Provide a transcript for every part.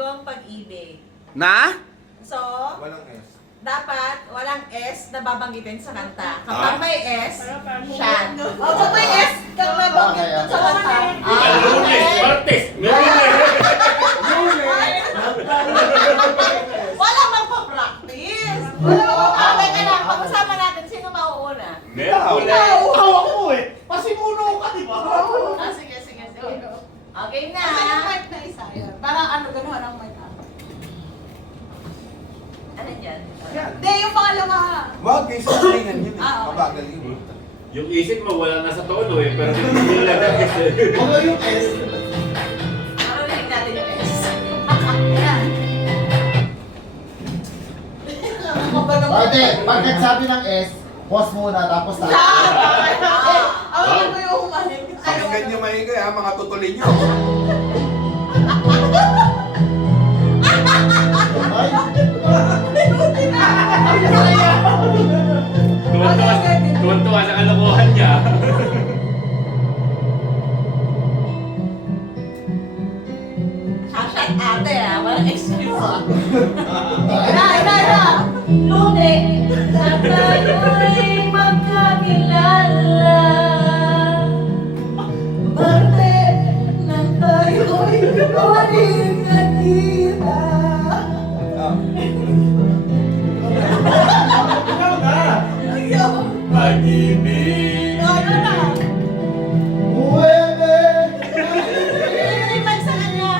Bigong Pag-ibig. Na? So, Walang S. dapat walang S na babanggitin sa kanta. Kapag may S, siya. O, Oh, kung may S kang nabanggit dun sa kanta. Lunes, Martes, Lunes. Walang magpa-practice. Walang magpa-practice ka lang. Pag-usama natin, sino mauuna? Meron. Hawak mo eh. Pasimuno ka, di ba? Sige. Okay na. Kasi yung mic na isa yun. Parang ano, ganuhan ang mic. Ano yan? Hindi, yung pangalawa. Wag, kayo sa tingnan yun eh. Ah, okay. Mabagal yun. Yung isip mo wala na sa tono eh, pero hindi nila kasi. Ano yung S? Marinig natin yung S. Ayan. Ate, pag nagsabi ng S, pause muna, tapos tayo. Awalan mo yung humaling. Pakinggan nyo maingay ha, mga tutulin nyo. Ay, Tuwan-tuwa sa kalokohan niya. Shot ate walang excuse Ina. Lunes na tayo'y magkakilala. Martes na tayo'y ulit nakita. Pag-ibig. Ano na? Huwebe! Nilipag sa kanya.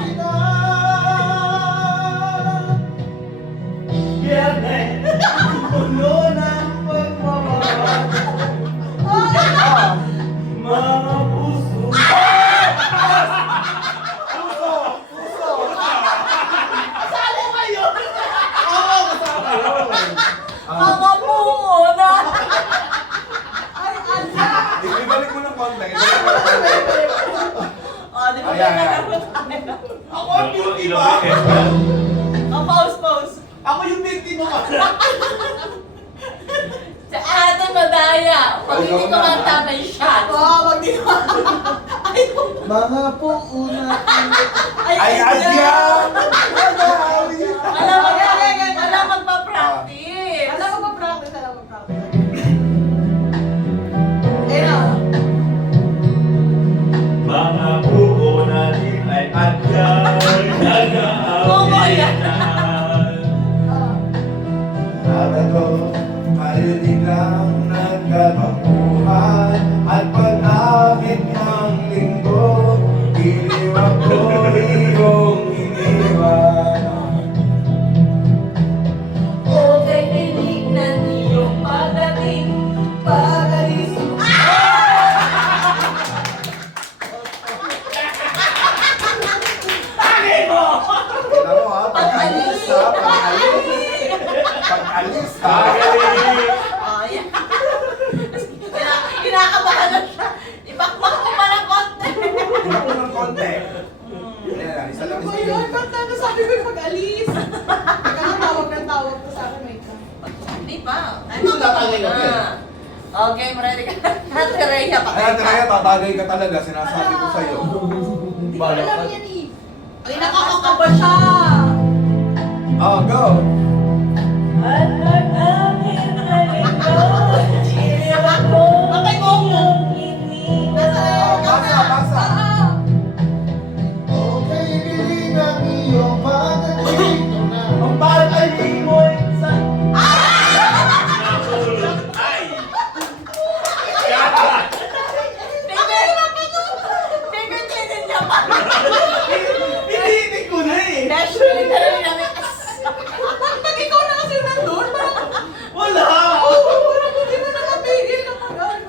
Puno ng pagmamahal. Mga puso. Kasali ba yun? Oo, kasama yun. Mga puuna. Ay, Ansa! Ibalik mo ng konti. Ibalik mo ng konti. O, di ba Ayan. Ako ang Naku, beauty ilang ba? beses. O, pause. Ako yung beauty mo ka. Sa ate madaya. Pag hindi ko manta, may shot. Oo, wag di ba? Mga puuna. Ay, adya! Wala magpa-practice. Alam mo pa-practice. Eh na. Mga buo natin ay adyay nag-aaway na. Sabado, marinig lang nagkabangkuhan at pag-akit ng linggo, iniwan ko iyong iniwan. Okay, tinignan niyong pagdating. Pagalis mo. Tignan mo ha, pag-alis ha, pag-alis. Pag-alis ha. Magaling. Oh, yan. Kinakabahan na siya. Ibakbak mo pa ng konti. Tignan mo ng konti. Ayan lang, isa lang Ano isa ba yun? yun. Ba't na sabi ko yung mag-alis? Teka na, tawag ko sa akin, wait lang. Hindi pa. Hindi ko tatangay ka, Okay, ready ka. Ate Rhea, Ayan, pakita. Rhea, tatagay ka talaga, sinasabi ko sa'yo. Hindi ko Bala alam ka. yan eh. Ay, nakakakaba siya. Oh, go! At pag-amin na ikaw, iniwan ko Patay mo ako. iyong iniwan. Basa. Okay, biling ang iyong pagdating. Ang bahal ay limoy sa... Nakulog ay. Pipintinin niya pa. Pinitin ko na eh. Dash, literally namin. Pag ikaw na kasi nandun, parang Wala! parang hindi mo nakapigil kapag ano.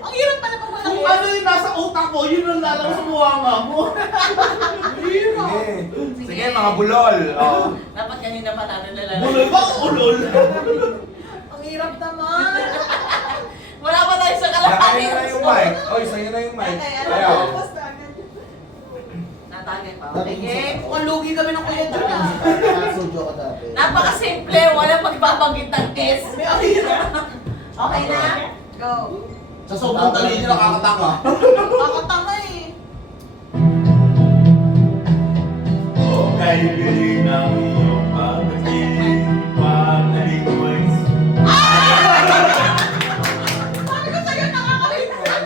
Ang hirap pala pag malaki. Kung ano yung nasa utak mo, yun ang lalabas sa buwanga mo. Hirap. Sige, mga bulol. Oh. Dapat kanina pa natin lalala. Ulol ba? Ulol. Ang hirap naman. Wala pa tayo sa Nakain kalahati. na yung mic. Oy, sa'yo na yung mic. Ayaw. Tapos na agad. Natagay pa. Okay, game. Mukhang lugi kami ng kuya Jun ah. Nasa-studio ka dati. Napakasimple. Walang magbabanggit ng S. Ang hirap. Okay na? Go. Sa sobrang talino nakakatanga. Nakakatama eh. Okay. galing ng iyong pagdating. Pagdating mo ay Sabi ko sa'yo, nakakaligtas.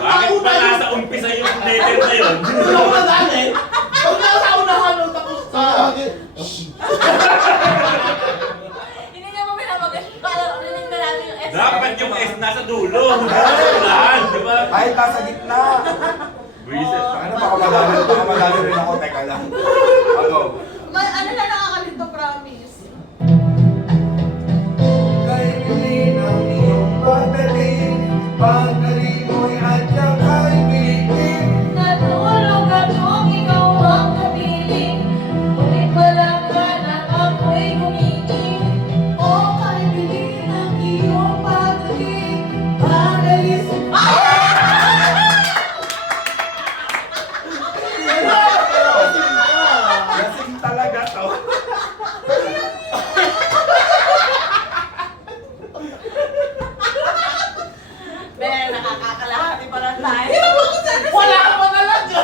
bakit ba nasa umpisa yung letter na yun? Doon ako nadali. Pag nasa unahan nun, tapos Hindi niya mo pinapagay. Rinig na natin yung S. Dapat yung S nasa dulo. Nasa unahan, di ba? Kahit nasa gitna. Buisit. Ano, baka madali rin ako. Teka lang. Ano? Ano na nakakalito, promise. Kainin ang iyong pagdating. Pagdating mo'y adyang kaibigan. Natulog akong ikaw ang kapiling. Ngunit wala ka na ako'y gumiling. O kaibigan ang iyong pagdating. Pagalis. Lasing talaga to. Ben, nakakakalahati pa lang tayo. wala ka pa talaga.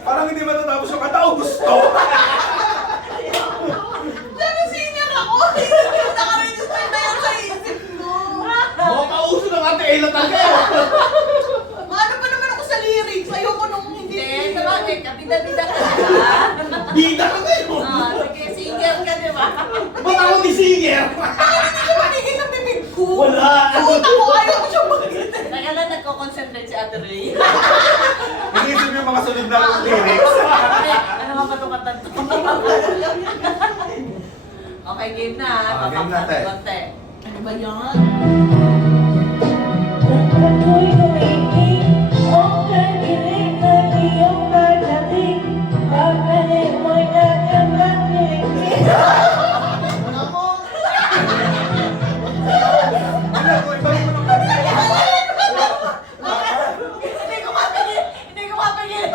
Parang hindi matatapos yung kanta. Oh, gusto! Pero senior ako. Nakaregister na yan sa isip ko. Mga kauso ng ate Ella talaga. Maano pa naman ako sa lyrics. Ayoko nung hindi. Hindi, sabagay, kabida-bida ka na. Bida ka ngayon. Ah, sige, single ka, di ba? Ba't ako ni Singer? Hindi siya matigil ng bibig ko. Wala. Sa utak ko, ayaw ko siyang magitin. Teka lang, nagko-concentrate si Ate Ray. Inisip yung mga sunod na lyrics. Ay, ano nga ba itong katan to? Okay, game na. Ah, game na, te. Konti. Ano ba yan? Ako'y humingin, o kagiling ng iyong pagdating. Pagdating mo'y nagkamating. Hindi ko mapigil! Hindi ko mapigil!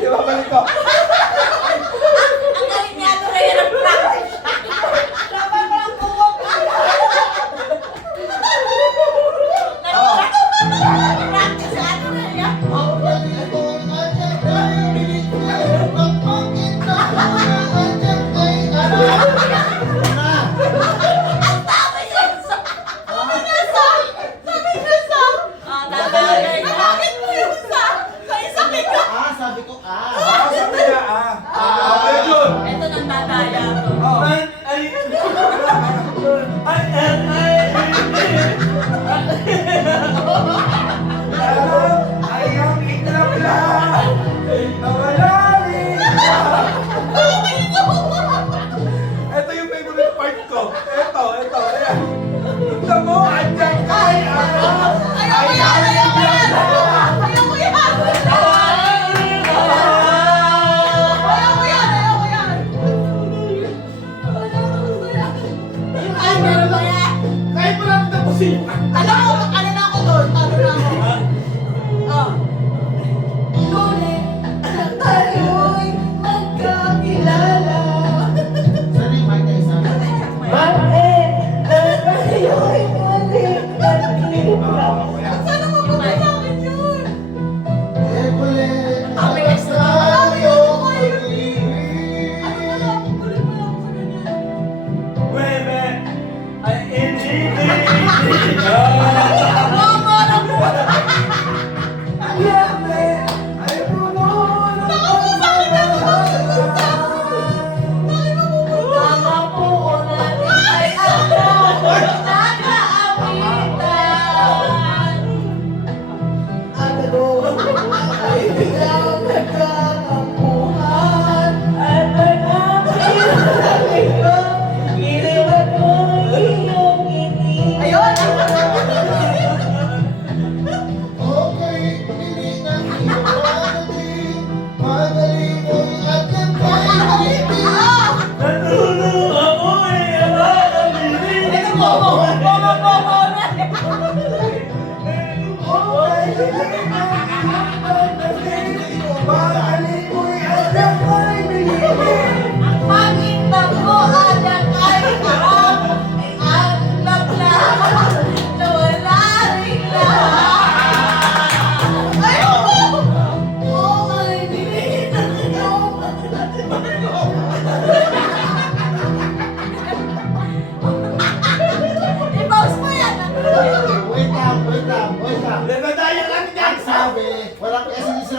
Di ba balik ko? Ang galing ni Ate Ray ng practice. Dapat lang buwok. Oo.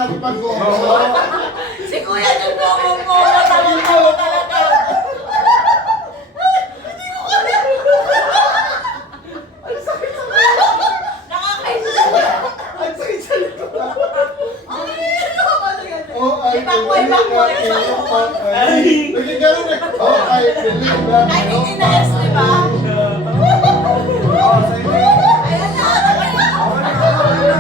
sinabi pag go. Si Kuya yung bumo-bumo, tama-tama talaga. Nakakaisa. Ang sakit sa likod. Oh, I Ibang-boy, ibang-boy, ibang-boy. Naging ganun eh. Oh, I believe that. Kahit hindi na-es, di ba? Oh, sa'yo na yun. Ayan na. Okay na.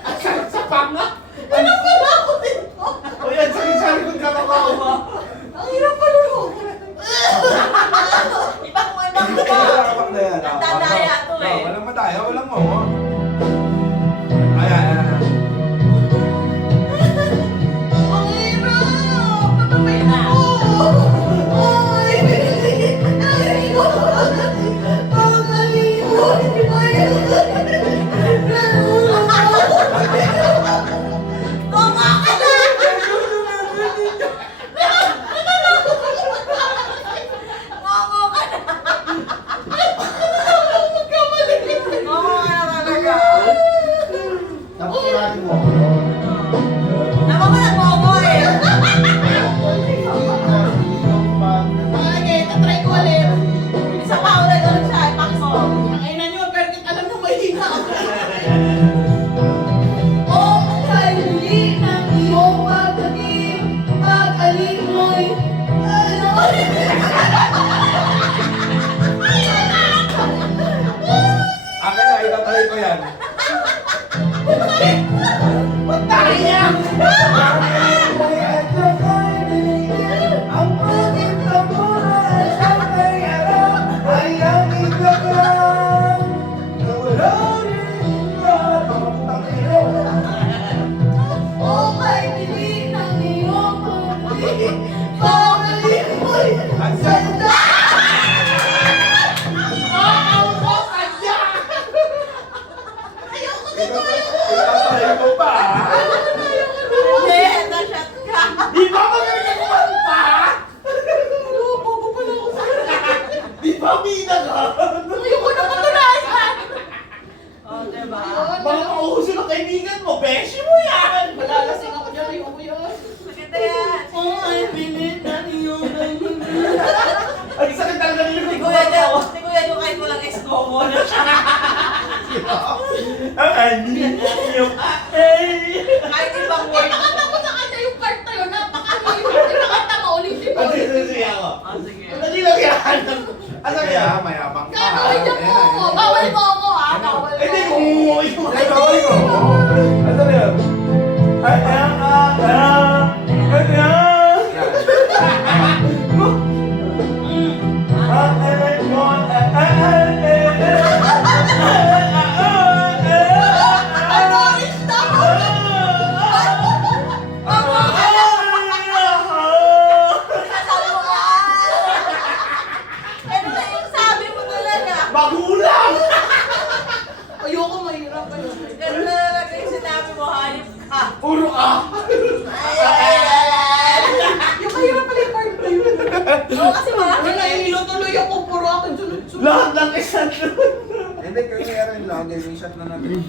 Ang sakit sa panga. Ano pala ako dito? Uy, ang sakit sa likod kakakawa. Ang hirap pala ako. Ibang-boy, Hindi ibang-boy. ka nakapag na yan. Nagdadaya to eh. Walang madaya, walang mo. Ayan. Ang hirap. Patapay na ako. Ay, ay, ko. Ang galing mo. Tama ka na! Ngongo ka na! Ngongo ka na talaga. Tapos lagi mo. Naman ko nag-ngongo eh. Okay, tatry ko ulit. Isa pa ulit ulit siya. Ipak mo. Ang ina nyo, pero alam na mahina ako. Oh, kali ng iyong pagdating, pag-alik mo'y ano? Akin na, itatry ko yan. Kaya! Ang pagit na mura sa may araw ay ang ikagram. Nawala rin ka. Pagputang ilo. Oh, kay dilim ng iyong pagdating, pag-alik mo'y Ang sakit. Itatry ko pa. Hindi, na-shot ka. Di ba magaling ka kumanta? Bobo pala ako sa Di ba bida ka? ayoko na matulayan! Oh, diba? Mga kauso ng kaibigan mo, beshi mo yan! Malalasing ako dyan, ayoko yun. Maganda yan. Oh, I believe that you Ang sakit talaga nila Si ng Kuya ko. Joe, si Kuya Joe kahit walang ex-ngongo na siya. Ang anin yung ay. Kahit ibang word. Pinakanta ko sa kanya yung part na yun, napakahirap. Pinakanta mo ulitin mo. Sige ako. Oh, sige. Dali lang yan. Ang sakit Kaya, yan. mayabang ka. Gagawin niyo Ayan mo na, ako. ayan na. Bawal mo ako ah. Bawal mo. Hindi ko. Ay, bawal ko. Ano na yun? Ay, Yan. Sabi mo ka. Ano na yung sabi mo talaga? Magulang! Ayoko mahirap. Ayoko. Ganun na talaga yung sinabi mo, hayop ka. Puro ka! Yung mahirap pala yung part na yun. Oo, kasi malaki Wala, eh. nahihilo tuloy ako. Puro ako sunod-sunod. Lahat ng isa doon. Hindi, kaya meron lang. Gaming shot na natin.